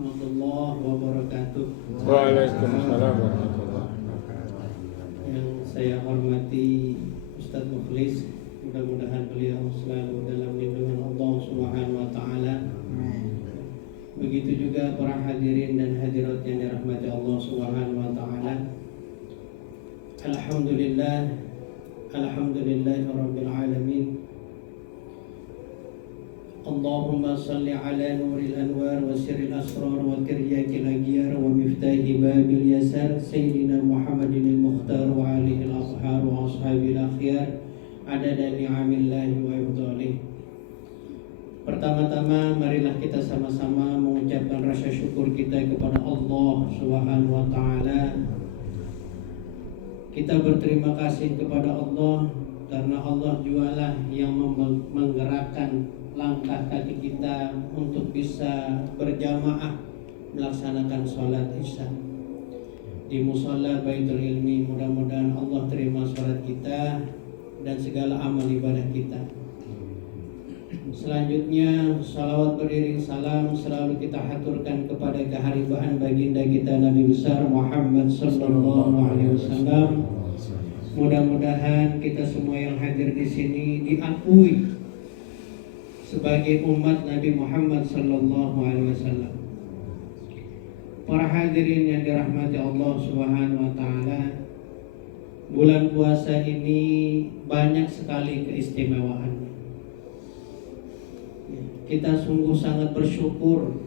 warahmatullahi wabarakatuh. Waalaikumsalam warahmatullahi wabarakatuh. Yang saya hormati Ustadz Mukhlis, mudah-mudahan beliau selalu dalam lindungan Allah Subhanahu wa taala. Begitu juga para hadirin dan hadirat yang dirahmati Allah Subhanahu wa taala. Alhamdulillahirabbil alamin. Allahumma salli ala nuril anwar wa sirril asrar wa tiryakil aghyar wa miftahi babil yasar sayyidina Muhammadin al-mukhtar wa alihi al-ashar wa ashabil akhyar adada ni'amillahi wa ibdalih. Pertama-tama marilah kita sama-sama mengucapkan rasa syukur kita kepada Allah Subhanahu wa taala. Kita berterima kasih kepada Allah karena Allah jualah yang menggerakkan langkah kaki kita untuk bisa berjamaah melaksanakan sholat isya di musola Baitul Ilmi. Mudah-mudahan Allah terima sholat kita dan segala amal ibadah kita. Selanjutnya salawat beriring salam selalu kita haturkan kepada keharibaan baginda kita Nabi besar Muhammad sallallahu alaihi wasallam. Mudah-mudahan kita semua yang hadir di sini diakui sebagai umat Nabi Muhammad sallallahu alaihi wasallam. Para hadirin yang dirahmati Allah Subhanahu wa taala, bulan puasa ini banyak sekali keistimewaannya. Kita sungguh sangat bersyukur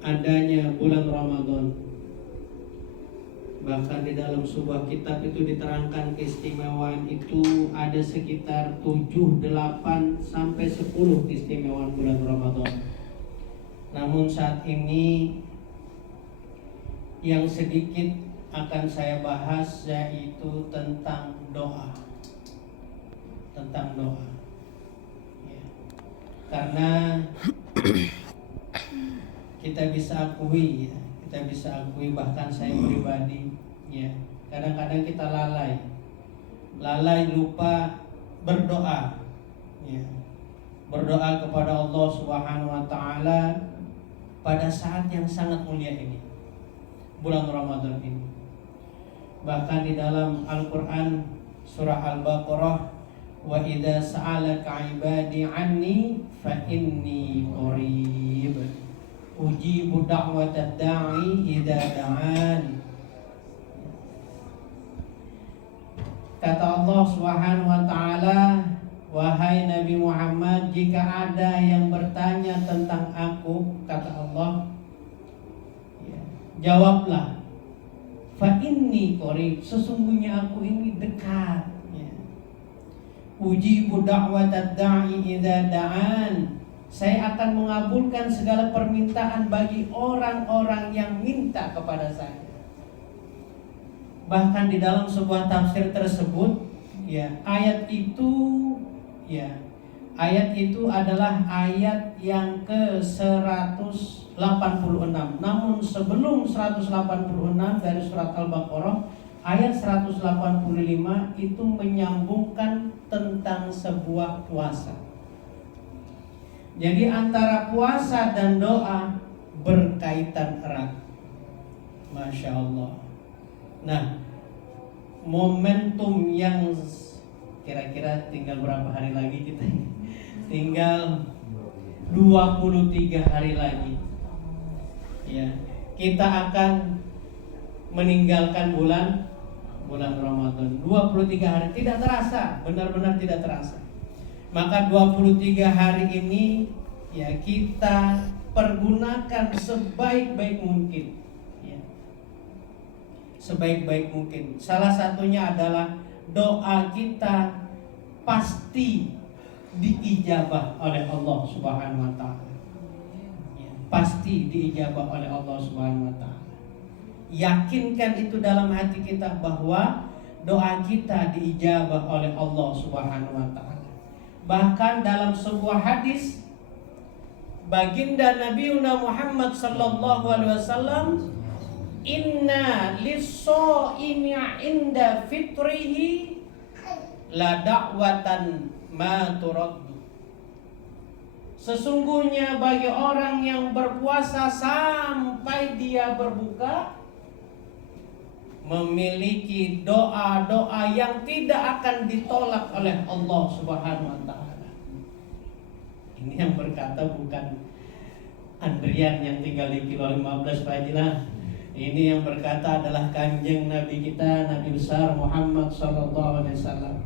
adanya bulan Ramadan. Bahkan di dalam sebuah kitab itu diterangkan keistimewaan itu ada sekitar 7, 8 sampai 10 keistimewaan bulan Ramadan. Namun saat ini yang sedikit akan saya bahas yaitu tentang doa. Tentang doa. Karena kita bisa akui bahkan saya pribadi kadang-kadang kita lalai lupa berdoa berdoa kepada Allah Subhanahu wa taala pada saat yang sangat mulia ini, bulan Ramadan ini. Bahkan di dalam Al-Qur'an surah Al-Baqarah, wa idza sa'alaka 'ibadi 'anni fa inni qarib ujibu da'watad da'i idza da'an. Kata Allah Subhanahu wa taala, wahai Nabi Muhammad, jika ada yang bertanya tentang aku, kata Allah, jawablah, fa inni qarib, sesungguhnya aku ini dekat. Ujibu da'watad da'i idza da'an, saya akan mengabulkan segala permintaan bagi orang-orang yang minta kepada saya. Bahkan di dalam sebuah tafsir tersebut, ayat itu adalah ayat yang ke-186. Namun sebelum 186 dari surat Al-Baqarah, ayat 185 itu menyambungkan tentang sebuah puasa. Jadi antara puasa dan doa berkaitan erat. Masya Allah. Nah, momentum yang kira-kira tinggal berapa hari lagi kita? Tinggal 23 hari lagi. Kita akan meninggalkan bulan Ramadan. 23 hari tidak terasa, benar-benar tidak terasa. Maka 23 hari ini kita pergunakan sebaik-baik mungkin. Sebaik-baik mungkin. Salah satunya adalah doa kita pasti diijabah oleh Allah Subhanahu wa taala. Pasti diijabah oleh Allah Subhanahu wa taala. Yakinkan itu dalam hati kita bahwa doa kita diijabah oleh Allah Subhanahu wa taala. Bahkan dalam sebuah hadis, baginda Nabiuna Muhammad sallallahu alaihi wasallam, inna lis-shaimi 'inda fitrihi la da'watan ma turaddu. Sesungguhnya bagi orang yang berpuasa sampai dia berbuka, memiliki doa-doa yang tidak akan ditolak oleh Allah Subhanahu wa Ta'ala. Ini yang berkata bukan Andrian yang tinggal di kilo 15 Pak Haji lah. Ini yang berkata adalah kanjeng Nabi kita, Nabi besar Muhammad sallallahu alaihi wasallam.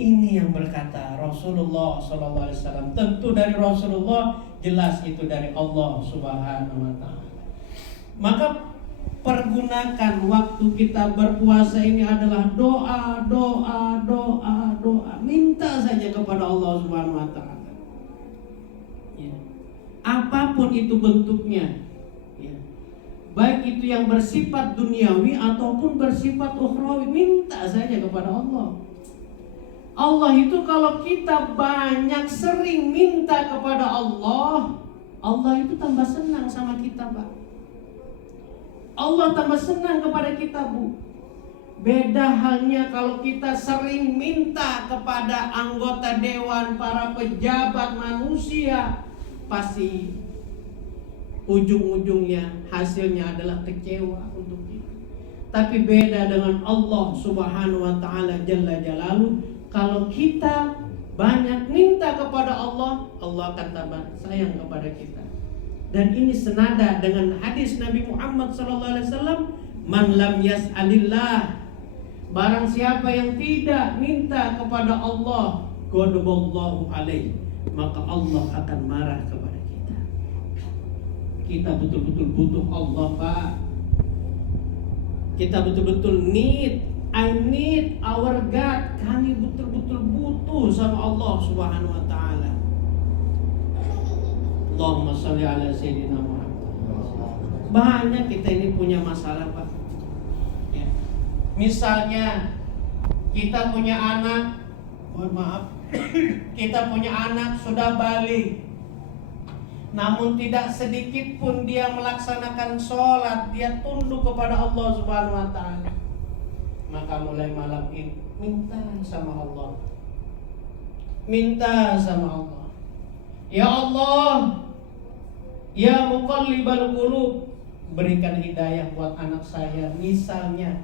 Ini yang berkata Rasulullah sallallahu alaihi wasallam. Tentu dari Rasulullah, jelas itu dari Allah Subhanahu wa Ta'ala. Maka pergunakan waktu kita berpuasa ini adalah doa. Minta saja kepada Allah Subhanahu wa Ta'ala. Ya. Apapun itu bentuknya, ya. Baik itu yang bersifat duniawi ataupun bersifat ukhrawi, minta saja kepada Allah. Allah itu kalau kita banyak sering minta kepada Allah, Allah itu tambah senang sama kita, Pak. Allah tambah senang kepada kita, Bu. Beda halnya kalau kita sering minta kepada anggota dewan, para pejabat manusia, pasti ujung-ujungnya hasilnya adalah kecewa untuk kita. Tapi beda dengan Allah Subhanahu wa Ta'ala Jalla Jalaluhu. Kalau kita banyak minta kepada Allah, Allah akan tambah sayang kepada kita. Dan ini senada dengan hadis Nabi Muhammad SAW, man lam yas'alillah, barang siapa yang tidak minta kepada Allah, ghadaballahu alaihi, maka Allah akan marah kepada kita. Kita betul-betul butuh Allah, Pak. Kita betul-betul I need our God. Kami betul-betul butuh sama Allah Subhanahu wa Ta'ala. Allahumma sholli ala sayyidina Muhammad. Banyak kita ini punya masalah, Pak. Ya. Misalnya kita punya anak, mohon maaf, kita punya anak sudah balik, namun tidak sedikit pun dia melaksanakan sholat, dia tunduk kepada Allah Subhanahu wa Ta'ala. Maka mulai malam ini minta sama Allah. Minta sama Allah. Ya Allah, ya muqallibal qulub, berikan hidayah buat anak saya. Misalnya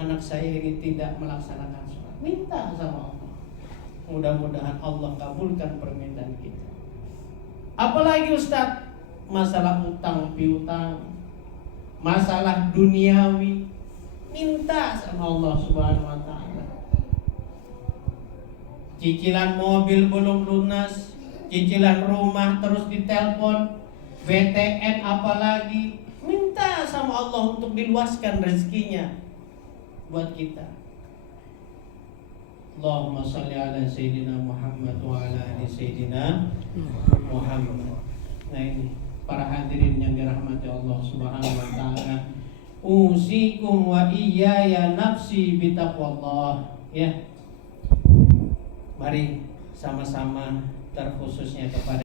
anak saya ini tidak melaksanakan sholat, minta sama Allah. Mudah-mudahan Allah kabulkan permintaan kita. Apalagi Ustaz, masalah utang piutang, masalah duniawi, minta sama Allah Subhanahu wa Ta'ala. Cicilan mobil belum lunas, cicilan rumah terus ditelepon, BTN apalagi, minta sama Allah untuk diluaskan rezekinya buat kita. Allahumma sholli ala sayyidina Muhammad wa ala ali sayyidina Muhammad. Nah ini para hadirin yang dirahmati Allah Subhanahu wa Ta'ala, usikum wa iyaya nafsi bitaqwallah. Ya, mari sama-sama terkhususnya kepada